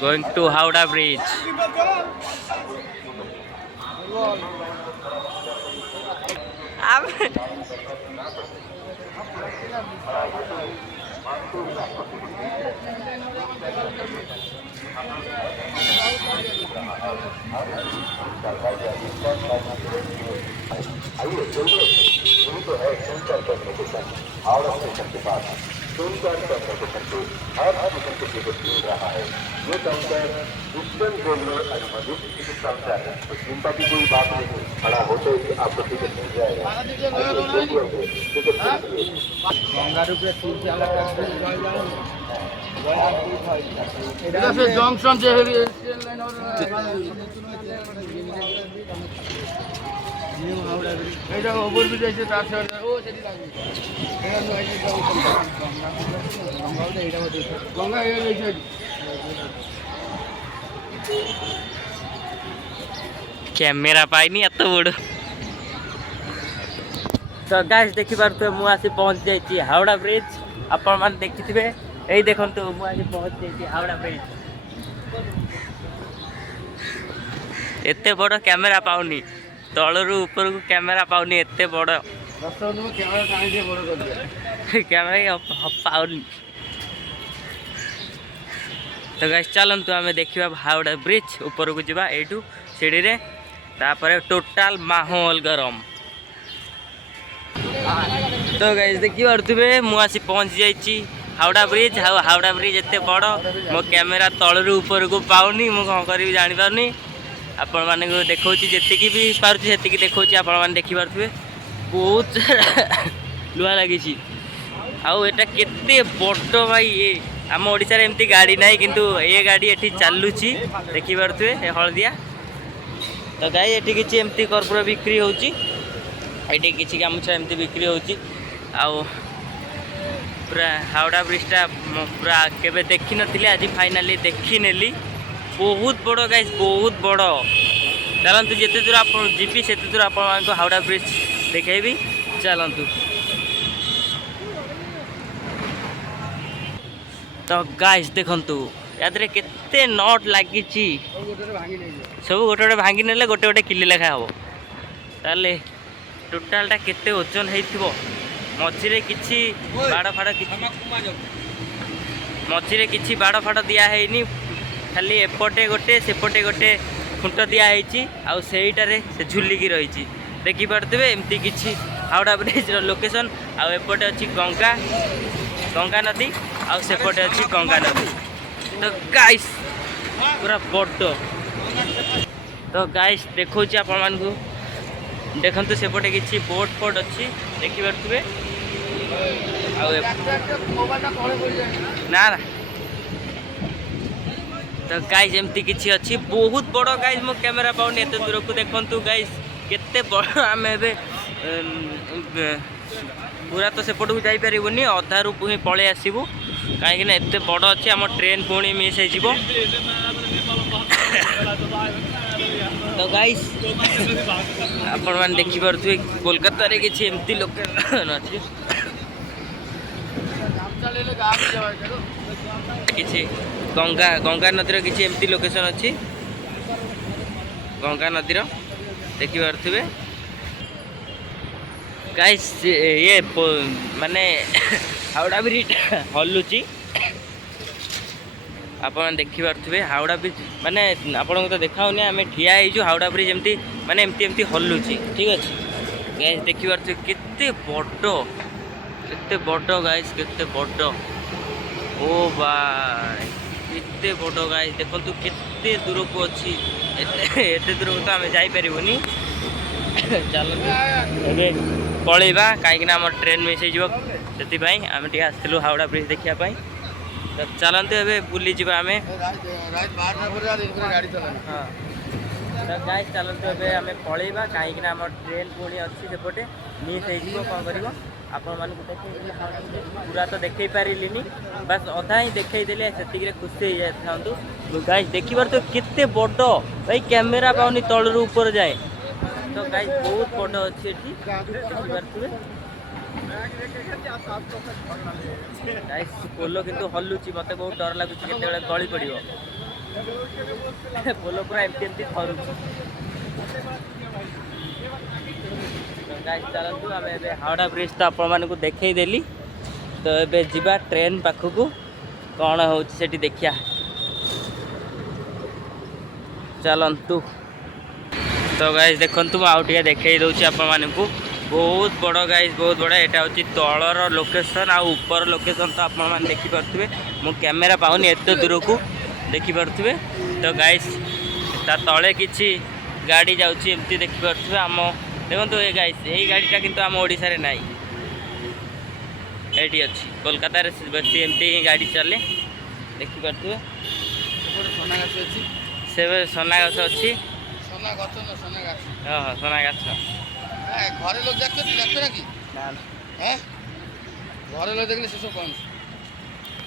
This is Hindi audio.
Going to Howrah Bridge. आइए जल्दी यही तो है सोनचार कम्युनिकेशन हावड़ा स्टेशन के पास सोनचार कम्युनिकेशन के हर स्टेशन के टिकट मिल रहा है। ये काउंटर ईस्टर्न रेलवे अनुमोदित टिकट काउंटर है, तो चिंता की कोई बात नहीं, खड़ा होते ही आपको टिकट मिल जाएगा। टिकट जंक्शन এইটা ওভার ব্রিজ আছে তার সাথে ও সেটি লাগবে গঙ্গা कैमेरा पाइनी एत बड़ तो गाइस देखि पारथु मु आसी पहुंच जाइछि हावड़ा ब्रिज। आपण मान देखिथिबे एई देखंतु मु आसी पहुंच जाइछि हावड़ा ब्रिज। एते बड़ कैमेरा पाउनी तलरू ऊपर को कैमेरा पाउनी एते बड़ कैमेरा पाउनी। तो गाइस चलंतु आमे देखिबा हावड़ा ब्रिज ऊपर को जिबा एठू सीढ़ी रे तापरे टोटाल माहौल गरम। तो गाइस देखि पारथुबे मु आसी पहुंच जाइछि हावड़ा ब्रिज। हावड़ा ब्रिज एते बड़ मो कैमेरा तलरू ऊपर को पाउनी मु कोन करिवि जानि पाउनी। आपण माने को देखौछि जेतिकी भी पारुछि सेतिकी देखौछि आपण माने देखि पारथुबे बहुत लुहा लागिछि। आउ एटा केते बड्ड भाई ए आम ओडिसा रे एमती गाड़ी नाही किंतु ए गाड़ी एठी चालुछि देखि पारथुबे ए हळदिया। तो गाई एठी किछि एमती कर्पूर बिक्री होउछि एठी किछि गामुछा एमती बिक्री होउछि। आउ पूरा हावड़ा ब्रिजटा पूरा केबे देखि नथिले आज फाइनली देखि नेली। बहुत बड़ गाइस बहुत बड़। चलतु जिते दूर आप जीपी से दूर आप हावड़ा ब्रिज देखेबी चलतु। तो गाइस देखंतु यादरे केते नट लागी सब गोटे गोटे भांगी नेले गोटे गोटे किलो लेखा हम ताले टोटालटा केते ओजन हेइथिबो। मझिरे किछि बाड़ फाड़ मझिरे किछि बाड़ फाड़ दिया हेइनी खाली एपटे गोटे सेपटे गोटे खुंट दिया है आउ सेईटारे से झुलिकी रही देखि पारथुबे एमती किछि हावड़ा ब्रिज लोकेशन। आउ एपटे अछि गंगा गंगा नदी आउ सेपटे अछि गंगा नदी। तो गाइस पूरा बड़ तो गाइस देखौछि आपण मान को देखंतु सेपटे किछि बोट फोट अछि देखि पारथुबे। आउ ना ना तो गाइस एमती किछि अछि बहुत बड़ गाइस मो कैमेरा पाउनी एते दूर को देखंतु गाइस केते बड़ आमे बे पूरा तो सेपट को जाई परिबोनी अधा रु पुनी पळे आसीबु काहे कि एते बड़ अछि हम ट्रेन पुनी मिस हे जिवो। तो गाइस आपण मान देखि परथुए कोलकाता रे किछि एमती लोकेशन अछि किछि गंगा गंगा नदीर किछि एमती लोकेशन अछि गंगा नदीर देखि पारथुबे गाइस ये माने हावड़ा ब्रिज हल्लुची आपण देखि पारथुबे हावड़ा ब्रिज माने आपण को तो देखाउनी आमे ठिया हे जो हावड़ा ब्रिज एमती माने एमती एमती हल्लुची ठीक अछि। गाइस देखि पारथुबे केते बड्ड गाइस केते बड्ड ओ भाई एते बड़ गाइस देखंतु केते दूर को अछि एते दूर को तो आमे जाई परिबोनी। चलो एबे पळेबा काहे कि हमर ट्रेन मिस हे जिवो सेति पई आमे टिया आस्थिलु हावड़ा ब्रिज देखिया पई। तो चलंतु एबे बुली जिबा आमे रात 12 बजे गाड़ी चलाना। हां तो गाइस चलंतु एबे आमे पळेबा काहे कि हमर ट्रेन पुणी अछि सेपटे मिस हे जिवो कोन करिवो आपण मान को देखै पूरा तो देखै पारिलिनी बस अधा ही देखै देले सेति रे खुशी हे जाथांतु। गाइस देखिबार तो केते बड्ड भाई कैमेरा पाउनी तळरू ऊपर जाए। तो गाइस बहुत बड़ अछि एठी देखिबार तुबे ଗାଇସ୍ ପୋଲ କିନ୍ତୁ ହଲୁଛି, ମୋତେ ବହୁତ ଡର ଲାଗୁଛି କେତେବେଳେ ଗଳି ପଡ଼ିବ। ପୋଲ ପୁରା ଏମିତି ଏମିତି ଥରୁଛି। ଗାଇସ୍ ଚାଲନ୍ତୁ, ଆମେ ଏବେ ହାଓଡ଼ା ବ୍ରିଜ୍ ତ ଆପଣମାନଙ୍କୁ ଦେଖେଇଦେଲି। ତ ଏବେ ଯିବା ଟ୍ରେନ୍ ପାଖକୁ, କ'ଣ ହେଉଛି ସେଠି ଦେଖିବା। ଚାଲନ୍ତୁ। ତ ଗାଇସ୍ ଦେଖନ୍ତୁ, ମୁଁ ଆଉ ଟିକେ ଦେଖେଇ ଦେଉଛି ଆପଣମାନଙ୍କୁ। ବହୁତ ବଡ଼ ଗାଇସ୍, ବହୁତ ବଡ଼। ଏଇଟା ହେଉଛି ତଳର ଲୋକେସନ୍ ଆଉ ଉପର ଲୋକେସନ୍ ତ ଆପଣମାନେ ଦେଖିପାରୁଥିବେ। ମୁଁ କ୍ୟାମେରା ପାଉନି ଏତେ ଦୂରକୁ, ଦେଖିପାରୁଥିବେ। ତ ଗାଇସ୍ ତା ତଳେ କିଛି ଗାଡ଼ି ଯାଉଛି, ଏମିତି ଦେଖିପାରୁଥିବେ। ଆମ ଦେଖନ୍ତୁ ଏ ଗାଇସ୍, ଏଇ ଗାଡ଼ିଟା କିନ୍ତୁ ଆମ ଓଡ଼ିଶାରେ ନାହିଁ, ଏଇଠି ଅଛି। କୋଲକାତାରେ ବେଶୀ ଏମିତି ହିଁ ଗାଡ଼ି ଚାଲେ, ଦେଖିପାରୁଥିବେ। সোনা গাছ ଅଛି। ସେ সোନା ଗଛ ଅଛି। সোনা গছ না সোনা গাছ। ହଁ ହଁ, সোନା ଗଛ। ঘরে লোক দেখবে দেখবে নাকি? ନା ନା। হ্যাঁ ঘরে লোক দেখলে সেসব কম।